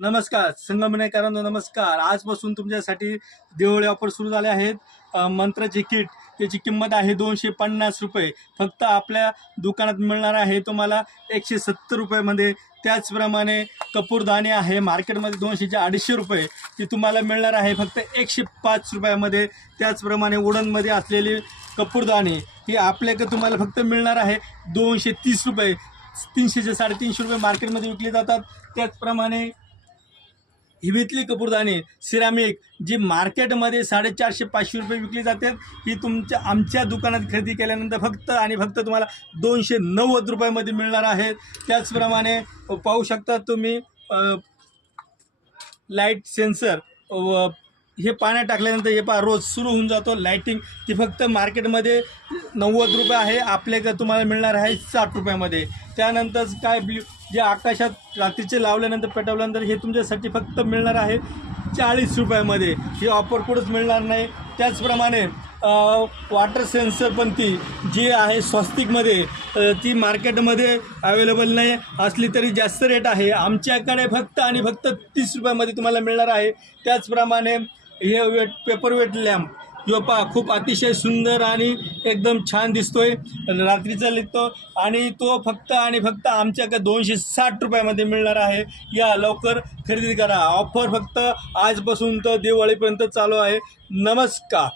नमस्कार संगमनेरकरांनो, नमस्कार. आजपासून तुमच्यासाठी दिवाळी ऑफर सुरू झाले आहेत. मंत्राची किट त्याची किंमत आहे 250 रुपये. फक्त आपल्या दुकानात मिळणार आहे तुम्हाला 170 रुपयामध्ये. त्याचप्रमाणे कपूरदाणी आहे मार्केटमध्ये 200 ते 250 रुपये, ती तुम्हाला मिळणार आहे फक्त 105 रुपयामध्ये. त्याचप्रमाणे वुडनमध्ये असलेली कपूरदाणी ही आपल्याकडे तुम्हाला फक्त मिळणार आहे 230 रुपये. 300 ते 350 रुपये मार्केटमध्ये विकली जातात. त्याचप्रमाणे हिवीतली कपूरदाणी सिरामिक जी मार्केटमध्ये 450-500 रुपये विकली जाते, ही आमच्या दुकानात खरेदी केल्यानंतर फक्त आणि फक्त तुम्हाला 290 रुपयामध्ये मिळणार आहे. त्याचप्रमाणे पाहू शकता तुम्ही लाईट सेन्सर हे पाण्यात टाकल्यानंतर हे रोज सुरू होऊन जातो लाईटिंग, ती फक्त मार्केटमध्ये 90 रुपये आहे, आपल्याकडे तुम्हाला मिळणार आहे 60 रुपयामध्ये. त्यानंतर काय जे आकाशात रात्रीचे लावल्यानंतर पेटवल्यानंतर हे तुमच्यासाठी फक्त मिळणार आहे 40 रुपयामध्ये. ही ऑफर कुठंच मिळणार नाही. त्याचप्रमाणे वॉटर सेन्सर पण ती जी आहे स्वस्तिकमध्ये, ती मार्केटमध्ये अवेलेबल नाही, असली तरी जास्त रेट आहे. आमच्याकडे फक्त आणि फक्त 30 रुपयामध्ये तुम्हाला मिळणार आहे. त्याचप्रमाणे हे पेपर वेट लॅम्प जो खूप अतिशय सुंदर आणि एकदम छान दिसतोय, रात्रीचा निघतो, आणि तो फक्त आणि फक्त आमच्याकडे 260 रुपयामध्ये मिळणार आहे. या लवकर खरेदी करा. ऑफर फक्त आजपासून तर दिवाळीपर्यंत चालू आहे. नमस्कार.